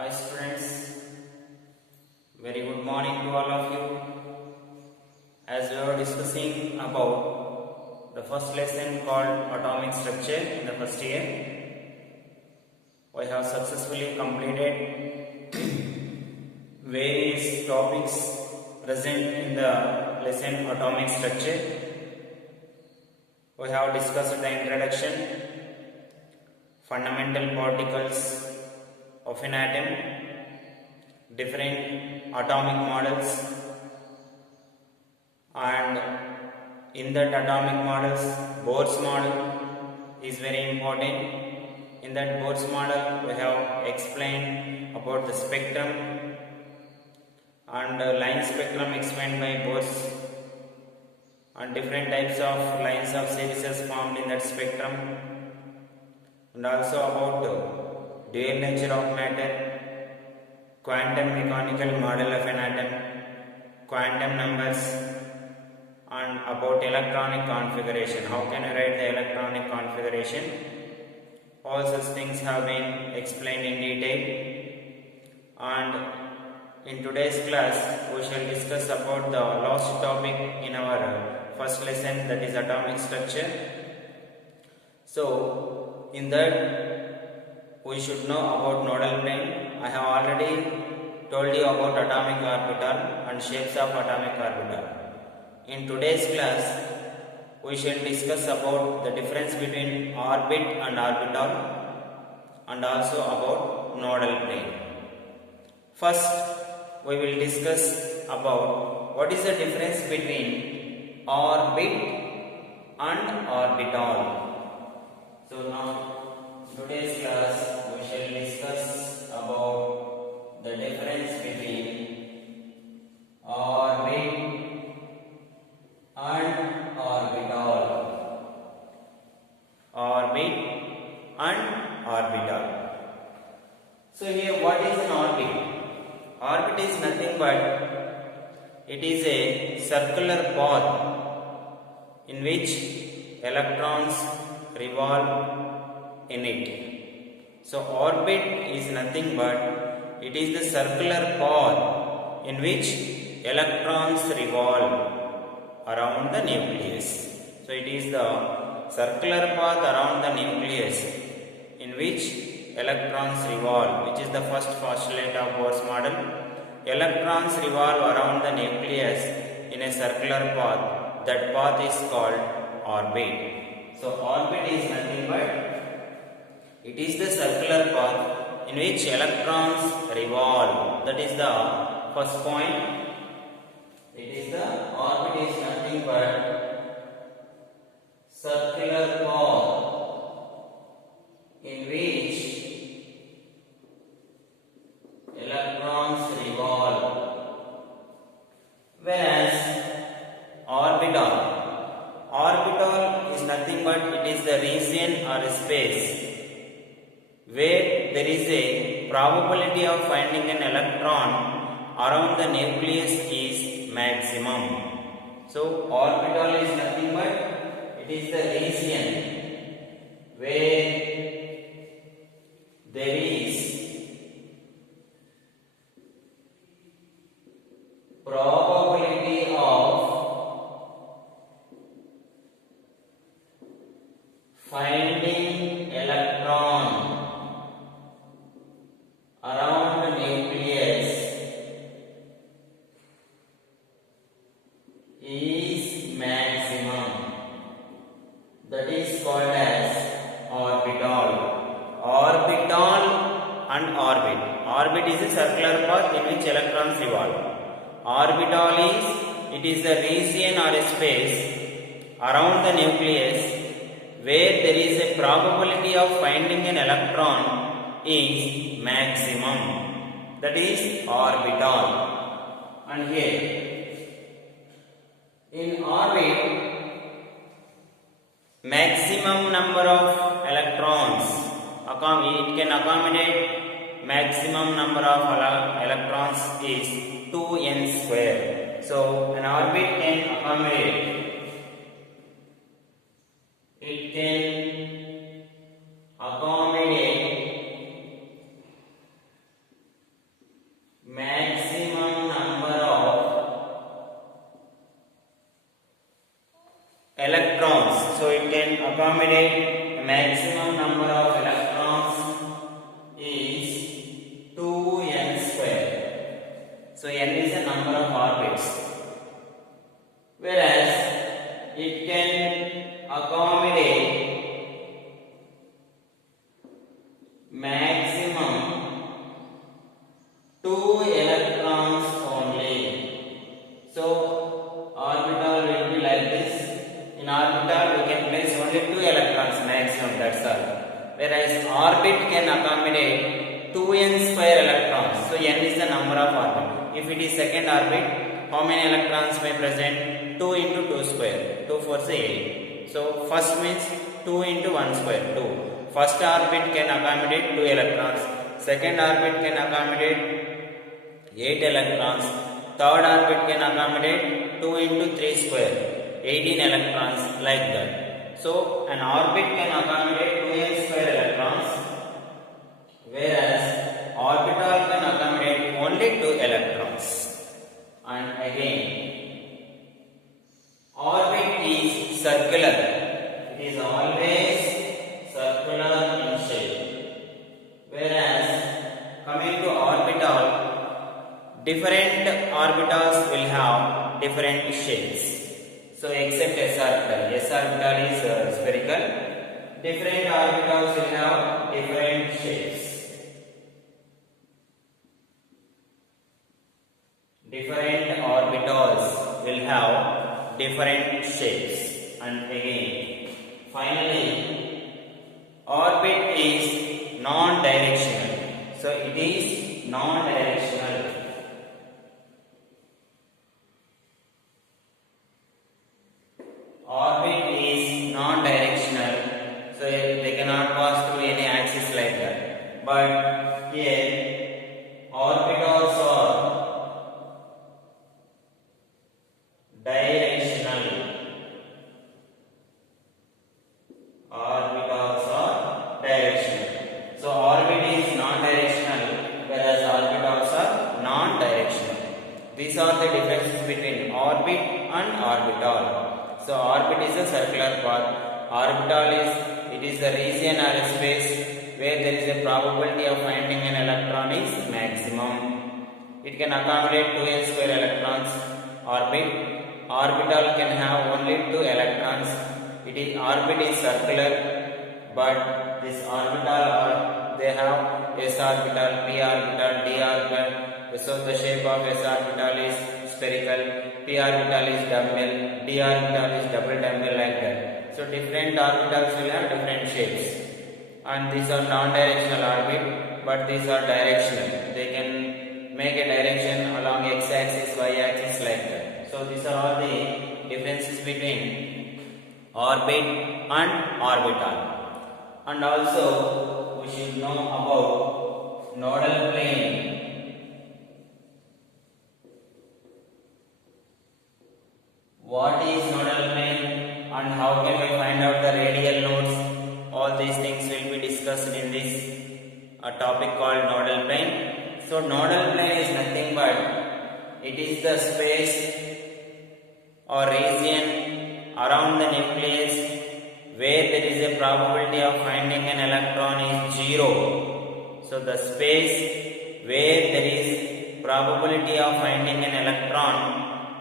Hi students, very good morning to all of you. As we are discussing about the first lesson called atomic structure in the first year, we have successfully completed various topics present in the lesson atomic structure. We have discussed the introduction, fundamental particles of an atom, different atomic models, and in that atomic models Bohr's model is very important. In that Bohr's model we have explained about the spectrum and line spectrum explained by Bohr's, and different types of lines of series formed in that spectrum, and also about dual nature of matter, quantum mechanical model of an atom, quantum numbers, and about electronic configuration. How can I write the electronic configuration? All such things have been explained in detail, and in today's class we shall discuss about the last topic in our first lesson, that is atomic structure. So in that we should know about nodal plane. I have already told you about atomic orbital and shapes of atomic orbital. In today's class we shall discuss about the difference between orbit and orbital, and also about nodal plane. First we will discuss about what is the difference between orbit and orbital. So now today's class we shall discuss about the difference between orbit and orbital. Orbit and orbital. So here what is an orbit? Orbit is nothing but it is a circular path in which electrons revolve in it. So orbit is nothing but it is the circular path in which electrons revolve around the nucleus. So it is the circular path around the nucleus in which electrons revolve, which is the first postulate of Bohr's model. Electrons revolve around the nucleus in a circular path. That path is called orbit. So orbit is nothing but it is the circular path in which electrons revolve. That is the first point. It is the orbit is nothing but circular path in which electrons revolve. Whereas orbital is nothing but it is the region or space where there is a probability of finding an electron around the nucleus is maximum. So orbital is nothing but it is the region where there is probability of finding electron around the nucleus is maximum. That is called as orbital. Orbital and orbit. Orbit is a circular path in which electrons revolve. Orbital is the region or a space around the nucleus where there is a probability of finding an electron is maximum. That is orbital. And here in orbit, maximum number of electrons, it can accommodate maximum number of electrons is 2n square. So an orbit can accommodate, it can accommodate orbit, maximum number of electrons is 2n square. So n is the number of orbits, whereas it can accommodate maximum 2 electrons only. So orbital will be like this. In orbital we can place only 2 electrons maximum, that's all. Whereas orbit can accommodate 2n square electrons. So n is the number of orbit. If it is second orbit, how many electrons may present? 2 into 2 square. 2 4 is 8. So first means 2 into 1 square, 2. First orbit can accommodate 2 electrons. Second orbit can accommodate 8 electrons. Third orbit can accommodate 2 into 3 square, 18 electrons, like that. So an orbit can accommodate 2n square electrons, whereas orbital can accommodate only 2 electrons. And again, orbit is circular. It is always circular in shape. Whereas coming to orbital, different orbitals will have different shapes. So except s orbital. S orbital is spherical. Different orbitals will have different shapes. Different orbitals will have different shapes. And again, finally, orbit is non-directional. So it is non-directional. Orbit is non-directional. So they cannot pass through any axis like that. But here, orbitals are directional. Orbitals are directional. So orbit is non-directional, whereas orbitals are non-directional. These are the differences between orbit and orbital. So orbit is a circular path. Orbital is the region or a space where there is a probability of finding an electron is maximum. It can accommodate 2n square electrons. Orbital can have only 2 electrons. Orbit is circular, but this orbital they have s orbital, p orbital, d orbital. So the shape of s orbital is spherical, p orbital is dumbbell, d orbital is double dumbbell, like that. So different orbitals will have different shapes, and these are non-directional orbit, but these are directional. They can make a direction along x-axis, y-axis, like that. So these are all the differences between orbit and orbital. And also we should know about nodal plane. What is nodal plane and how can we find out the radial nodes? All these things will be discussed in this topic called nodal plane. So nodal plane is nothing but it is the space or region around the nucleus where there is a probability of finding an electron is 0. So the space where there is probability of finding an electron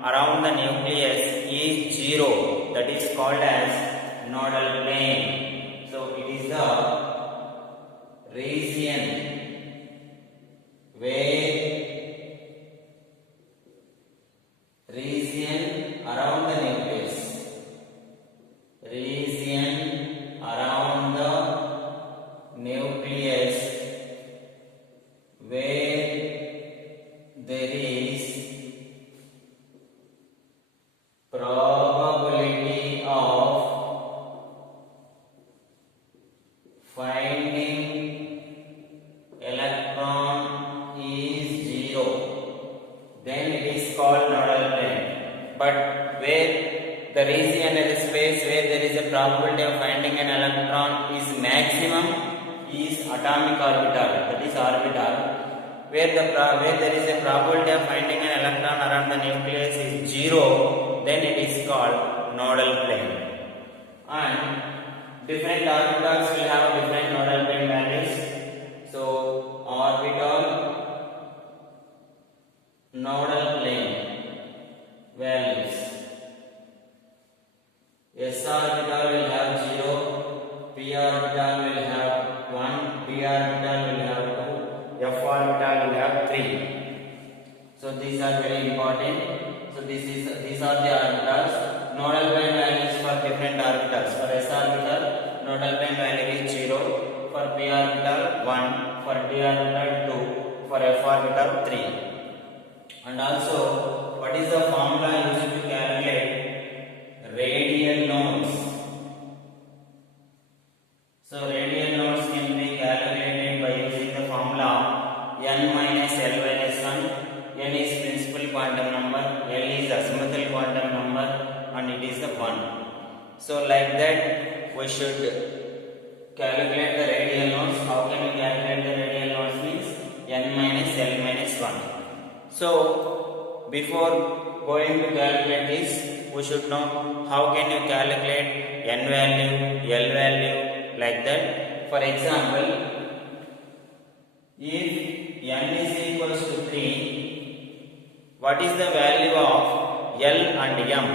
around the nucleus is 0. That is called as nodal plane. So it is the region where around the nucleus. Region around the nucleus where there is probability of finding electron is 0. Then it is called nodal plane. But where the region and the space where there is a probability of finding an electron is maximum is atomic orbital, that is orbital. Where there is a probability of finding an electron around the nucleus is 0, then it is called nodal plane. And different orbitals will have different nodal plane values. So orbital nodal plane values. S orbital will have 0, p orbital will have 1, d orbital will have 2, f orbital will have 3. So these are very important. So these are the orbitals. Nodal plane values for different orbitals. For s orbital, nodal plane value is 0. For p orbital 1. For d orbital 2. For f orbital 3. And also, what is the formula used to calculate radial nodes? So radial nodes can be calculated by using the formula n minus l minus 1. N is principal quantum number, L is azimuthal quantum number, and it is the 1. So like that we should calculate the radial nodes. How can we calculate the radial nodes? Means n minus l minus 1. So before going to calculate this, we should know how can you calculate n value, l value, like that. For example, if n is equals to 3, what is the value of L and M?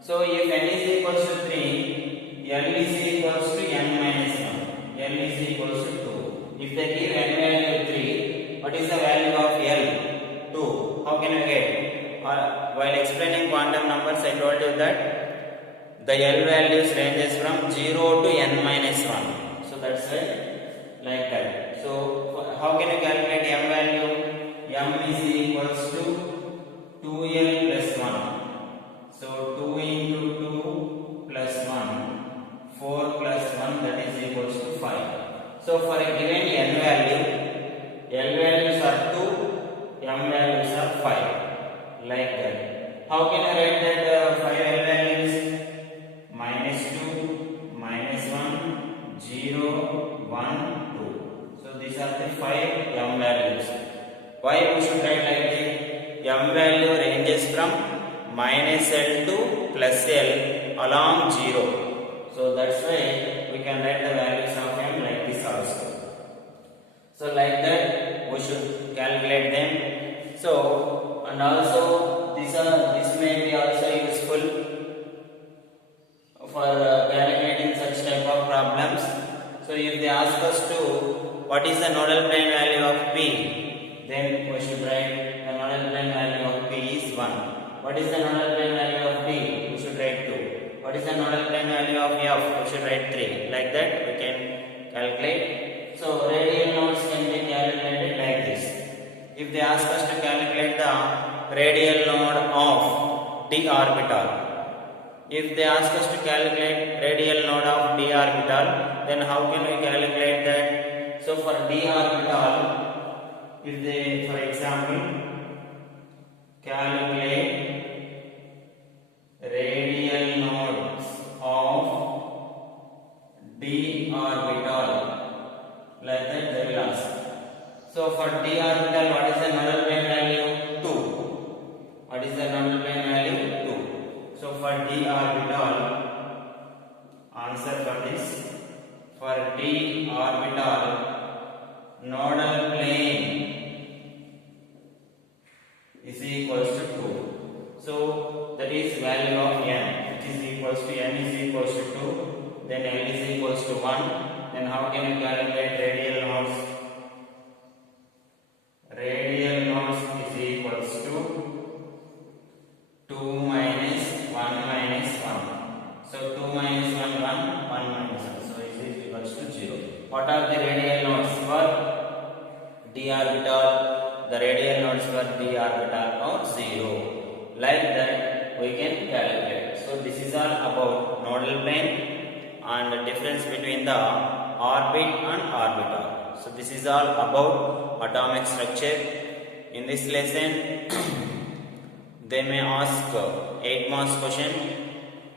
So if n is equals to 3, L is equals to n minus 1. L is equals to 2. If they give n value 3, what is the value of L? 2. How can we get? While explaining quantum numbers, I told you that the L values ranges from 0 to n minus 1. So that's why like that. So how can you calculate M value? M is equals to 2L plus 1. So 2 into 2 plus 1, 4 plus 1, that is equals to 5. So for a given n value, L values are 2, M values are 5. Like that. How can I write that 5 L values? Minus 2, minus 1, 0, 1, 2. So these are the 5 M values. Why we should write like this? M value ranges from minus L to plus L along 0. So that's why we can write the values of M like this also. So like that we should calculate them. So and also this may be also useful for calculating such type of problems. So if they ask us to what is the nodal plane value of P, then we should write the nodal plane value of P is 1. What is the nodal plane value of D? We should write 2. What is the nodal plane value of F? We should write 3. Like that we can calculate. So radial nodes can be calculated like this. If they ask us to calculate the radial node of d orbital, if they ask us to calculate radial node of d orbital, then how can we calculate that? So for d orbital, if they, for example, calculate radial nodes of d orbital, like that they will ask. So for d orbital, what is the nodal plane value? 2. What is the nodal plane value? 2. So for d orbital, answer for this, for d orbital, nodal plane is equals to 2. So that is value of n, which is equals to n is equals to 2. Then l is equals to 1. Then how can you calculate radial nodes? Radial nodes is equals to 2 minus 1 minus 1. So 2 minus 1, 1, 1 minus 1. So it is equals to 0. What are the radial nodes for d orbital? The radial nodes for d orbital are 0. Like that we can calculate. So this is all about nodal plane and the difference between the orbit and orbital. So this is all about atomic structure. In this lesson they may ask 8 marks question.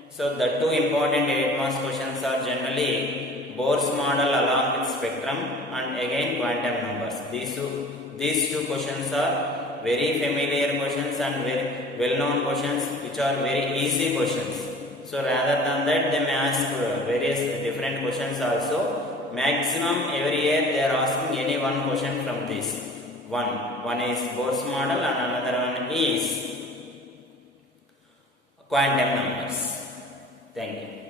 So the two important 8 marks questions are generally Bohr's model along with spectrum and again quantum numbers. These two questions are very familiar questions and very well known questions which are very easy questions. So rather than that, they may ask various different questions also. Maximum every year they are asking any one question from this. One is Bohr's model and another one is quantum numbers. Thank you.